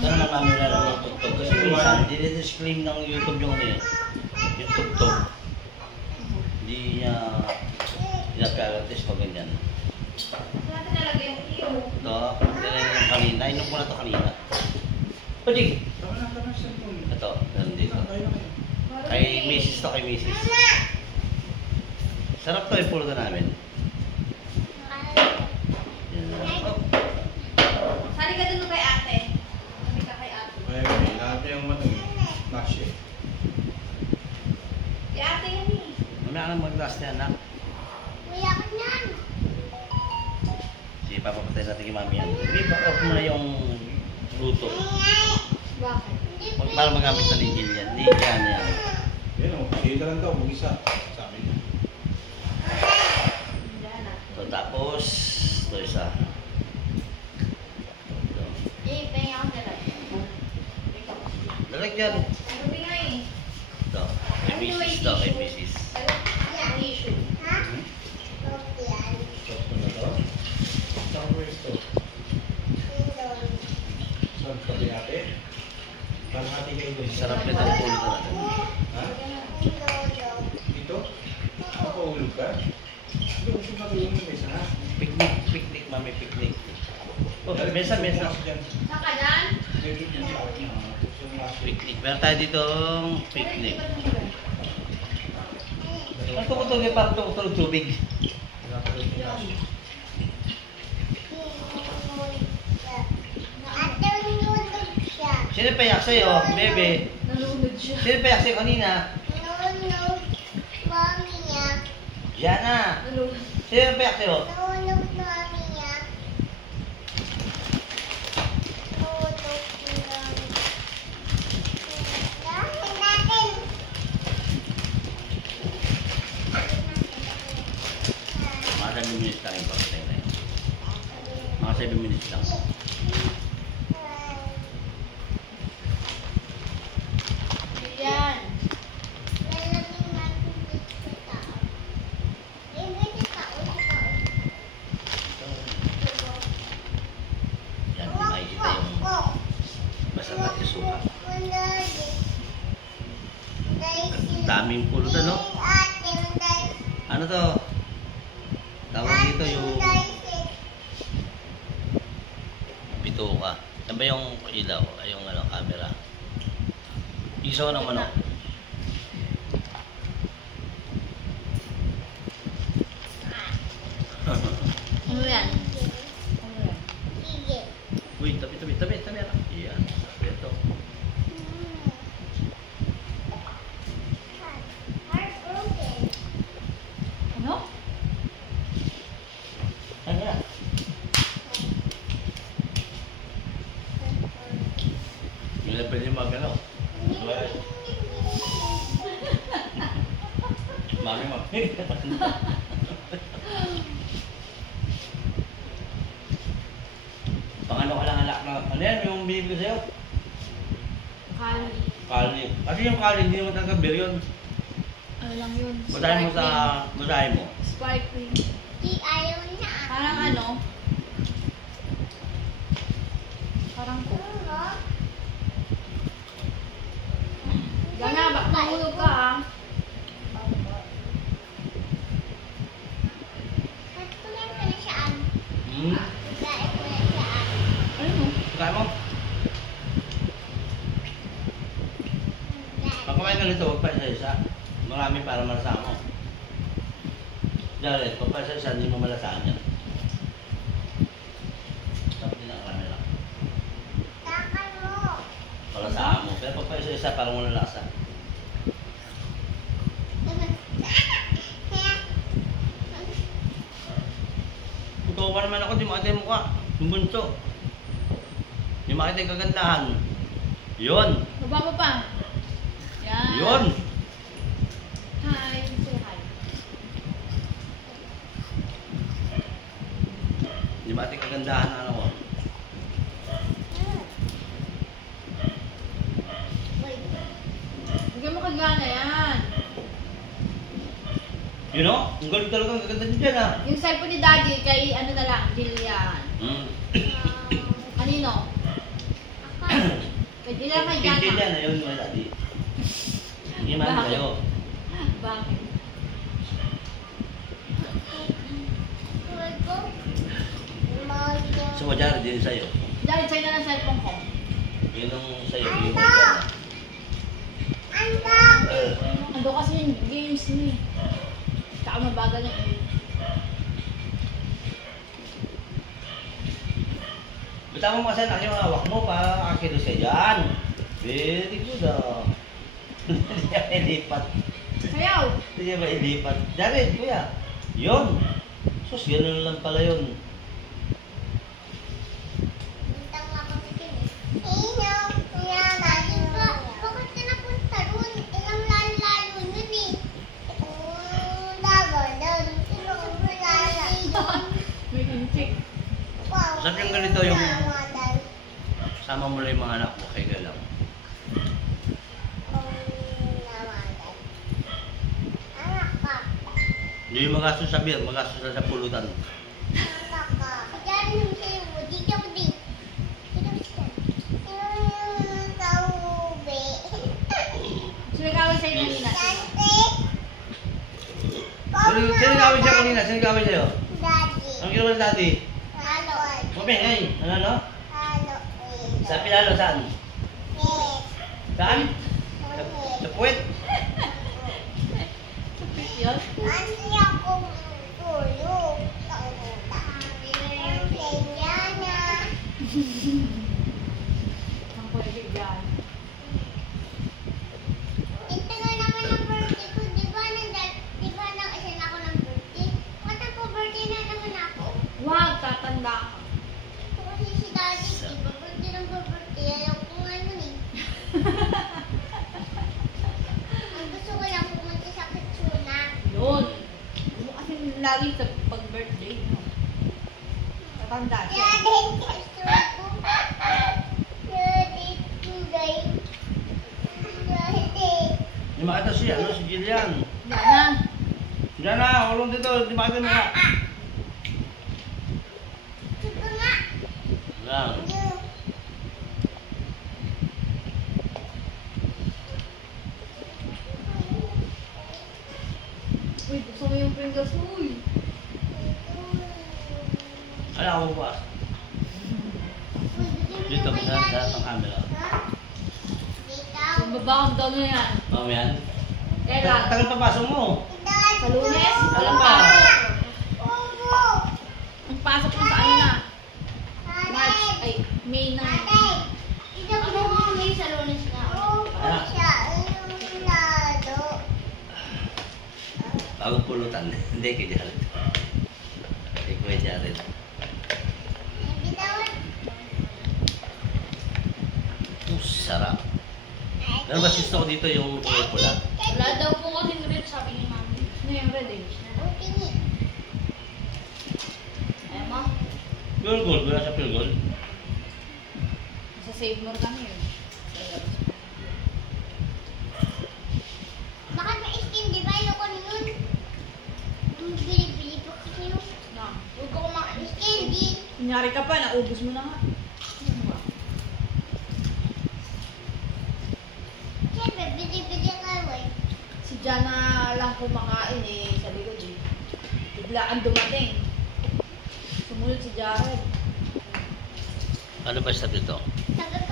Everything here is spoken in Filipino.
Ito naman namin na lang yung tugtog. Kasi minsan, dinidisclaim ng YouTube yung ano yun. Yung tugtog. Hindi niya pinapag-artist pag ganyan. Natin talaga yung iyo. Ito, ganyan yung kanina. Inom ko na ito kanina. Pwede. Ito, ganun dito. Kay Mrs. to, kay Mrs. Sarap to yung pulutan namin. Sali ka dun kay ate. Sali ka kay ate. May lahat yung mash eh. Kay ate yan eh. Mamaya ka lang mag-glass niya, anak. Kuya ka niyan. Sige, papapatay natin kay mami yan. Hindi, back off mo na yung luto. Bakit? Para magamit sa ligil yan. Hindi yan yan. Yan o, sila lang daw, mag-isa. Sabi niya. Diyan na. So, tapos, ito isa. Ito. Eh, pengen ako nila. Lalagyan. Sabi nga eh. Ito. Kay Mrs. to, kay Mrs. Ang issue. Ha? Yan. Stop ko na to. Saan ko yung stop? Indon. Saan ka kay ate? Parang ate kayo doon. Sarap nito ang pulutan natin. Ha? Indon. Dito? Nakahulog ka? Doon siya matulong ng mesa ha? Picnic, picnic, mami, picnic. Oh, mesa, mesa. Saan ka dyan? Picnic. Meron tayo ditong picnic. Ang tukutog yung parang tukutog tubig. Ate, nunod siya. Sino payak sa'yo, bebe? Nalunod siya. Sino payak sa'yo kanina? Nunod. Mami niya. Jana. Nalunod. Sino payak sa'yo? Nunod mami niya. Nunod mami. Dahil natin. Mga 7 minutes lang yung pagkatay na yun. Mga 7 minutes lang. Yan. Lalagyan natin dito sa tao. Dito sa tao. Yan, di makikita yung basta natin suka. Ang daming pulutan, no? Ano to? Tawag dito yung bituka. Yan ba yung ilaw? Ay, yung ano, camera. Isaw ng manok. Ano yan? Uy, tabi. Yan, ito. Ano? Ano yan? Yung na pwede mag-ano. Mami, Pangano ka lang anak na, ano yan, yung binibigay sa'yo? Kali. Kali. Kasi yung kali, hindi naman talaga beer yun. Ano lang yun? Basahin mo sa, basahin mo. Sparkling. Ayaw na. Parang ano? Parang ko. Gana, bak mahulog ka ah. Patuloy ko na siyaan. Hmm? Pagkain ko na siyaan. Ano? Kaya mo? Pag kumain ka nito, huwag pa isa-isa. Marami para malasahan mo. Jared, pag pa isa-isa, hindi mo malasahan yan. Tapos din ang camera. Takan mo. Malasahan mo. Pero pag pa isa-isa, parang walang lasa. Totoo pa naman ako, di makita yung mukha. Yung bunso. Di makita yung kagandahan. Yun. Baba mo pa. Yan. Yun. Hi. Say hi. Di makita yung kagandahan na ano ko. Bigyan mo kagana yan. You know? Ang galing talaga, ang gaganda niyo dyan ah. Yung cellphone ni Daddy, kay ano na lang, Jillian. Hmm. Kanino? Ako. Hindi lang may gana. Pintil yan, ayun mo daddy. Hindi man Bakit? kayo. Bakit? So, madyari din sa'yo. Dahil sa'yo na ng cellphone ko. Yun ang sa'yo, yung magana. Ando kasi yung games ni. Tsaka mabagal yung Bita mo kasi anak yung hawak mo pa akilos ka dyan. Very good ah. Hindi niya mailipat. Sayaw! Hindi niya mailipat. Jared, kuya. Yun. Sus, ganun lang pala yun. May kinchik. Sabi yung ganito yung sama mo lang yung mga anak mo kay galang. Hindi yung magastos sa beer, magastos na sa pulutan. Sinagawin sa'yo kanina. Sino gawin siya kanina? Sino gawin sa'yo? Daddy. Ang ginawa ni dati? Halo. Mabingay. Ano? Halo. Sa Pilalo, saan? Saan? Sa puwet? Yun? Nanti ako tulog sa utak. Kaya Ang pwede dyan. ito nga naman ang birthday ko. Di ba nang isa na ako ng birthday? Matang po birthday na naman ako. Wag, tatanda ka. Kasi si daddy, di ba birthday ng birthday? Ayaw ko nga nun eh. Ang gusto ko lang pumunta sa Katsuna. Yun. Kasi lagi sa pag-birthday. No? Tatanda siya. Daddy, gusto ko. Daddy, tugay. Daddy. Di makita siya, ano? Si Jillian. Yan na. Diyan na, ulong dito. Di makita mo nga. Gusto nga. Lang. Uy, gusto mo yung Pringles. Uy. Alam mo ba? Dito ka sa camera. Yung babaong daw na yan. Mamaya. Kailan? Tagal papasok mo. Sa Lunes? Alam ba? Ang pasok mo sa ano na? March. Ay, May na. Sa Lunes na. Bagong pulutan. Hindi kay Jared. Kay Kuya Jared. Sarap. Pero mas gusto ko dito yung kulay pula. Wala daw po kasi red, sabi ni Mami. Ano yung red eh? Ayaw mo? Pure gold. Wala sa pure gold. Sa Save More kami yun. Bakit ma-skin, di ba? Ayoko nun. Bili-bili pa kasi yun. Na. Huwag ko kumain. Candy. Kunyari ka pa, naubos mo na nga. Ano ba? Siyempre, bili-bili ka, wey. Si Jana lang kumakain eh, sa likod eh. Biglaan dumating. Sumunod si Jared. Ano ba sa dito? Sagot